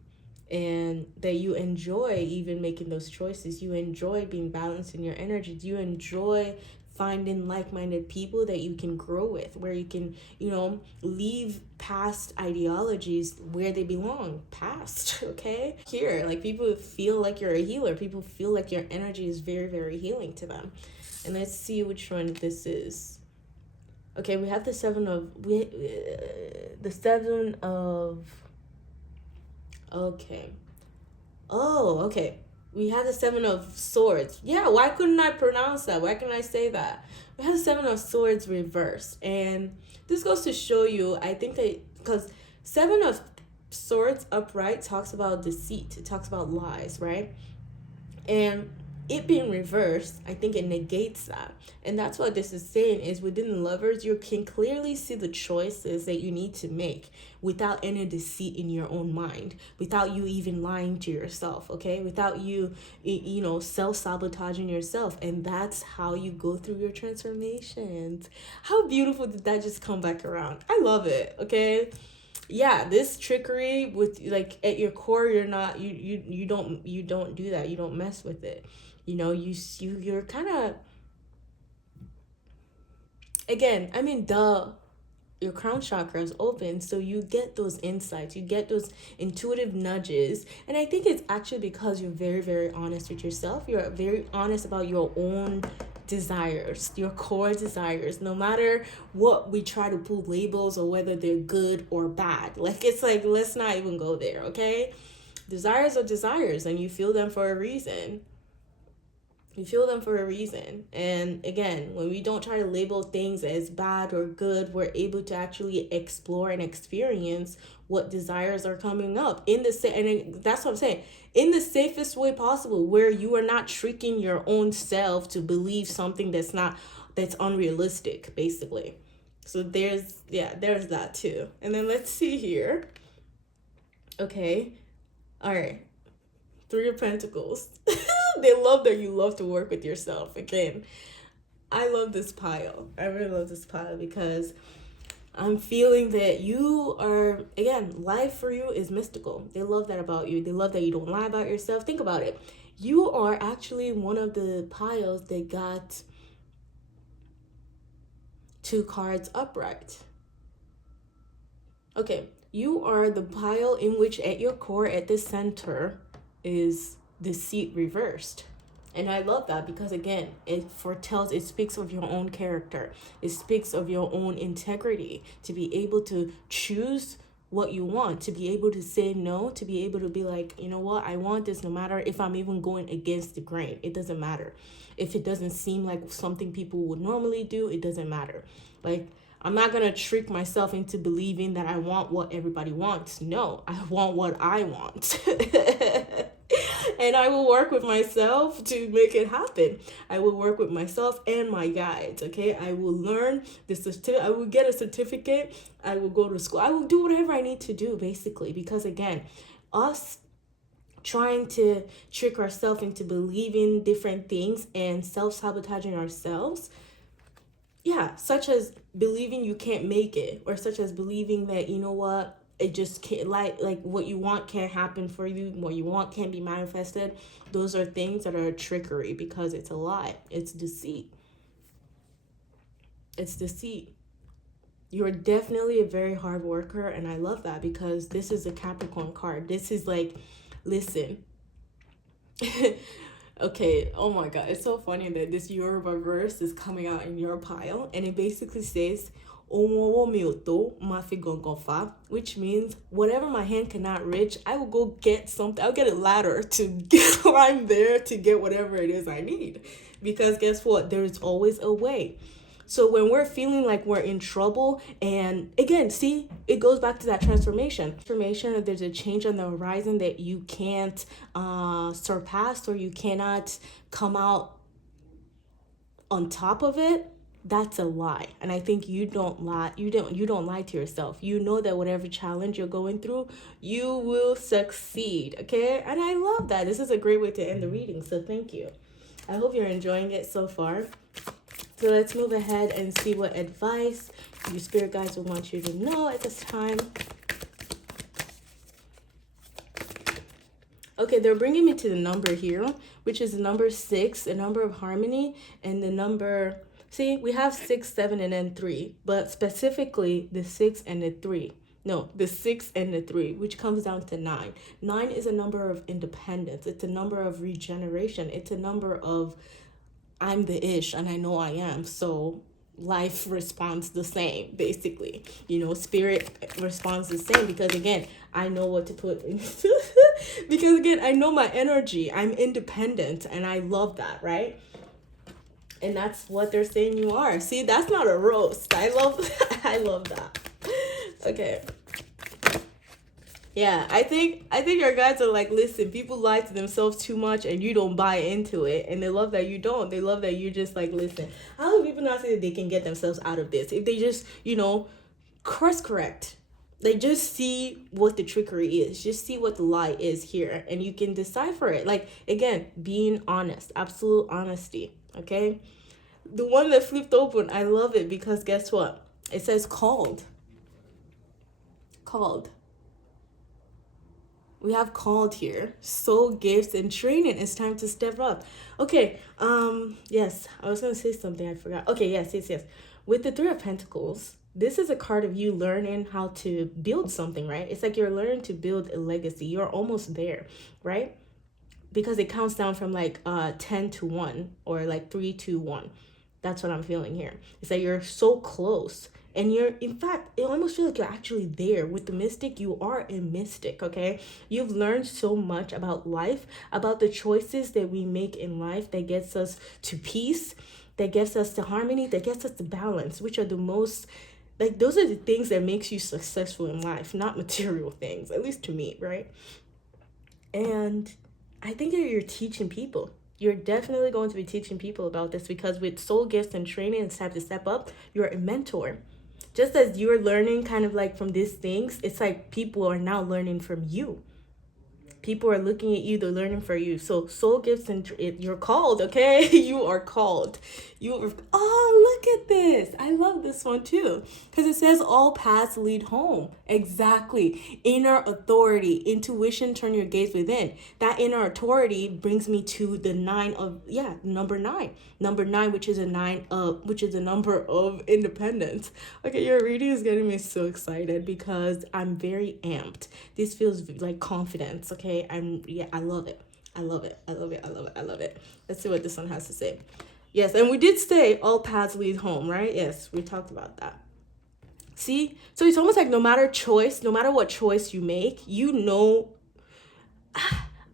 and that you enjoy even making those choices. You enjoy being balanced in your energies. You enjoy finding like-minded people that you can grow with, where you can, you know, leave past ideologies where they belong, past, okay? Here, like people feel like you're a healer. People feel like your energy is very, very healing to them. And let's see which one this is. Okay, we have the seven of okay. Oh, okay. We have the seven of swords. Yeah, why couldn't I pronounce that? Why couldn't I say that? We have the seven of swords reversed. And this goes to show you, I think that, because seven of swords upright talks about deceit. It talks about lies, right? And it being reversed, I think it negates that. And that's what this is saying, is within lovers, you can clearly see the choices that you need to make without any deceit in your own mind, without you even lying to yourself, okay? Without you, you know, self-sabotaging yourself. And that's how you go through your transformations. How beautiful did that just come back around? I love it, okay? Yeah, this trickery with, like, at your core, you're not, you don't do that. You don't mess with it. You know, you're kind of, again, I mean, your crown chakra is open, so you get those insights, you get those intuitive nudges. And I think it's actually because you're very, very honest with yourself. You're very honest about your own desires, your core desires, no matter what we try to pull labels or whether they're good or bad. Like, it's like, let's not even go there, okay? Desires are desires, and you feel them for a reason. You feel them for a reason. And again, when we don't try to label things as bad or good, we're able to actually explore and experience what desires are coming up in the and that's what I'm saying, in the safest way possible, where you are not tricking your own self to believe something that's unrealistic, basically. So there's that too. And then let's see here. Okay. All right. Three of Pentacles. They love that you love to work with yourself. Again, I love this pile. I really love this pile because I'm feeling that you are, again, life for you is mystical. They love that about you. They love that you don't lie about yourself. Think about it. You are actually one of the piles that got 2 cards upright. Okay, you are the pile in which at your core, at the center, is deceit reversed. And I love that because, again, it foretells, it speaks of your own character. It speaks of your own integrity, to be able to choose what you want, to be able to say no, to be able to be like, you know what, I want this no matter if I'm even going against the grain. It doesn't matter. If it doesn't seem like something people would normally do, it doesn't matter. Like, I'm not going to trick myself into believing that I want what everybody wants. No, I want what I want. And I will work with myself to make it happen. I will work with myself and my guides, okay? I will learn I will get a certificate. I will go to school. I will do whatever I need to do, basically, because again, us trying to trick ourselves into believing different things and self-sabotaging ourselves, such as believing you can't make it, or such as believing that, you know what, it just can't, like what you want can't happen for you, what you want can't be manifested. Those are things that are trickery, because it's a lie. It's deceit. You're definitely a very hard worker, and I love that, because this is a Capricorn card. This is like, listen. Okay, oh my god, it's so funny that this Yoruba verse is coming out in your pile, and it basically says, which means whatever my hand cannot reach, I will go get something. I'll get a ladder to climb there to get whatever it is I need, because guess what, there's always a way. So when we're feeling like we're in trouble, and again, see, it goes back to that transformation. That there's a change on the horizon that you can't surpass, or you cannot come out on top of it. That's a lie. And I think you don't lie. You don't lie to yourself. You know that whatever challenge you're going through, you will succeed. Okay? And I love that. This is a great way to end the reading. So thank you. I hope you're enjoying it so far. So let's move ahead and see what advice your spirit guides will want you to know at this time. Okay, they're bringing me to the number here, which is the number 6, a number of harmony, and the number, see, we have 6, 7, and then 3, but specifically the 6 and the 3. No, the 6 and the 3, which comes down to 9. 9 is a number of independence. It's a number of regeneration. It's a number of, I'm the ish, and I know I am, so life responds the same, basically. You know, spirit responds the same, because again, I know what to put in. Because again, I know my energy. I'm independent, and I love that, right? And that's what they're saying you are. See, that's not a roast. I love that. I love that. Okay. Yeah, I think your guys are like, listen, people lie to themselves too much, and you don't buy into it, and they love that you don't. They love that you just like, listen, how do people not say that they can get themselves out of this if they just, you know, course correct? They just see what the trickery is, just see what the lie is here, and you can decipher it. Like, again, being honest, absolute honesty. Okay, the one that flipped open, I love it, because guess what? It says called. We have called here. Soul gifts and training. It's time to step up. Okay. Yes, I was gonna say something. I forgot. Okay. Yes. With the 3 of Pentacles, this is a card of you learning how to build something, right? It's like you're learning to build a legacy. You're almost there, right? Because it counts down from like 10 to 1, or like 3, 2, 1. That's what I'm feeling here. It's like you're so close. And you're, in fact, it almost feels like you're actually there. With the mystic, you are a mystic, okay? You've learned so much about life, about the choices that we make in life that gets us to peace, that gets us to harmony, that gets us to balance, which are the most, like, those are the things that makes you successful in life, not material things, at least to me, right? And I think that you're teaching people. You're definitely going to be teaching people about this, because with soul gifts and training, it's time to step up. You're a mentor. Just as you're learning kind of like from these things, it's like people are now learning from you. People are looking at you, they're learning for you. So soul gifts, and you're called, okay? You are called. Oh, look at this. I love this one too, because it says all paths lead home. Exactly. Inner authority, intuition, turn your gaze within. That inner authority brings me to the number 9. Number 9, which is a number of independence. Okay, your reading is getting me so excited, because I'm very amped. This feels like confidence, okay? I love it. I love it. Let's see what this one has to say. Yes, and we did say all paths lead home, right? Yes, we talked about that. See? So it's almost like no matter what choice you make, you know,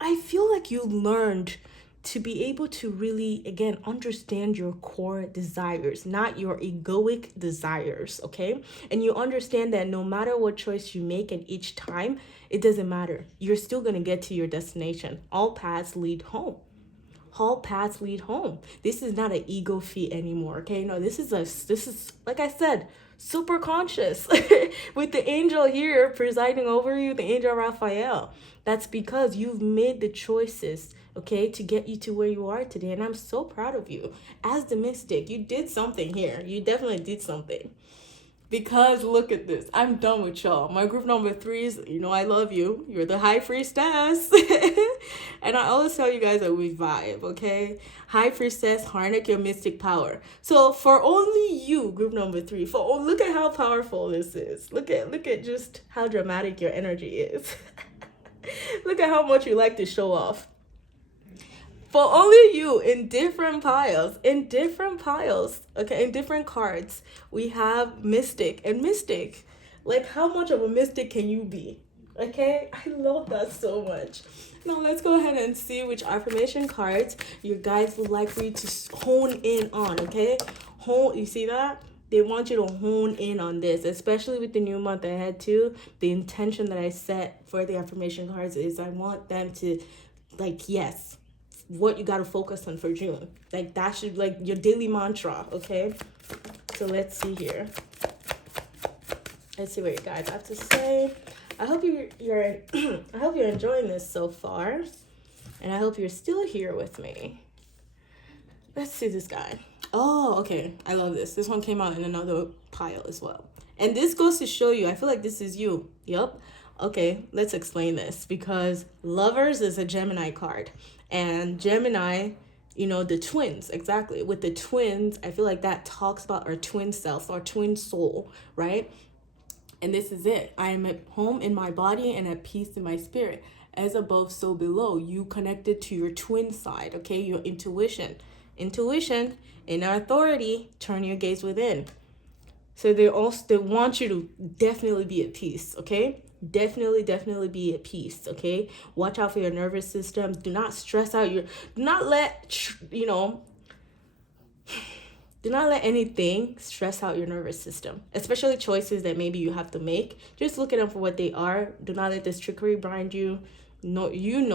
I feel like you learned to be able to really, again, understand your core desires, not your egoic desires, okay? And you understand that no matter what choice you make at each time, it doesn't matter. You're still going to get to your destination. All paths lead home. All paths lead home. This is not an ego feat anymore, okay? No, this is like I said, super conscious with the angel here presiding over you, the angel Raphael. That's because you've made the choices, okay, to get you to where you are today. And I'm so proud of you. As the mystic, you did something here. You definitely did something. Because look at this. I'm done with y'all. My group number 3s, you know I love you. You're the high priestess. And I always tell you guys that we vibe, okay? High priestess, harness your mystic power. So for only you, group number 3, look at how powerful this is. Look at just how dramatic your energy is. Look at how much you like to show off. For only you, in different piles, okay, in different cards, we have mystic and mystic. Like, how much of a mystic can you be? Okay, I love that so much. Now let's go ahead and see which affirmation cards your guides would like for you to hone in on, okay? You see that? They want you to hone in on this, especially with the new month ahead too. The intention that I set for the affirmation cards is I want them to, like, yes, what you got to focus on for June. Like, that should like your daily mantra, okay? So let's see here. Let's see what you guys have to say. I hope you're I hope you're enjoying this so far, and I hope you're still here with me. Let's see this guy. Oh, okay. I love this. This one came out in another pile as well. And this goes to show you, I feel like this is you. Yup. Okay, let's explain this, because Lovers is a Gemini card. And Gemini, you know, the twins, exactly. With the twins, I feel like that talks about our twin self, our twin soul, right? And this is it. I am at home in my body and at peace in my spirit. As above, so below. You connected to your twin side, okay? Your intuition. Intuition, inner authority, turn your gaze within. So they want you to definitely be at peace, okay? Definitely be at peace, okay? Watch out for your nervous system. Do not stress out do not let anything stress out your nervous system, especially choices that maybe you have to make. Just look at them for what they are. Do not let this trickery blind you. No,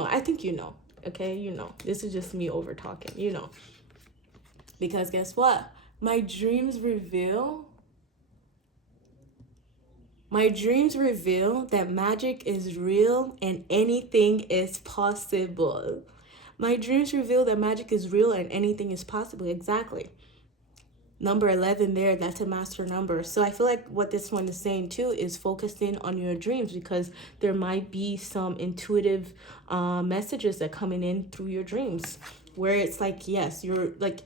I think you know, okay? This is just me over talking, because guess what? My dreams reveal that magic is real and anything is possible. My dreams reveal that magic is real and anything is possible. Exactly. Number 11 there, that's a master number. So I feel like what this one is saying too is focusing on your dreams, because there might be some intuitive messages that coming in through your dreams where it's like, yes, you're like,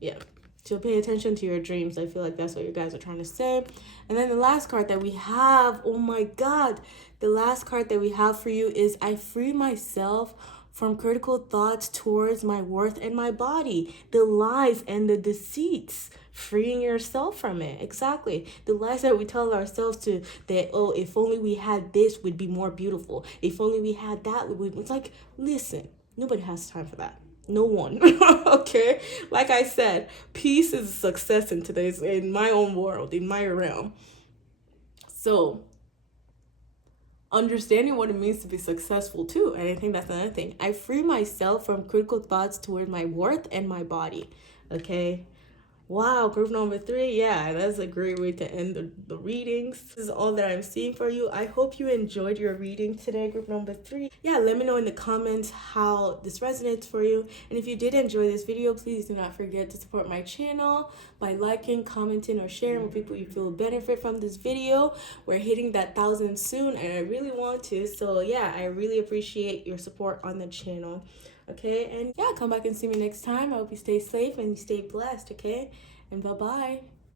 yeah. So pay attention to your dreams. I feel like that's what you guys are trying to say. And then the last card that we have, oh my God, the last card that we have for you is I free myself from critical thoughts towards my worth and my body, the lies and the deceits, freeing yourself from it. Exactly. The lies that we tell ourselves that, oh, if only we had this, we'd be more beautiful. If only we had that, it's like, listen, nobody has time for that. No one. Okay, like I said, peace is a success in my own world, in my realm. So understanding what it means to be successful too, and I think that's another thing. I free myself from critical thoughts toward my worth and my body. Okay. Wow, group number 3. Yeah, that's a great way to end the readings. This is all that I'm seeing for you. I hope you enjoyed your reading today, group number 3. Yeah, let me know in the comments how this resonates for you. And if you did enjoy this video, please do not forget to support my channel by liking, commenting, or sharing with people you feel benefit from this video. We're hitting that 1,000 soon, and I really want to. So yeah, I really appreciate your support on the channel. Okay, and yeah, come back and see me next time. I hope you stay safe and you stay blessed, okay? And bye-bye.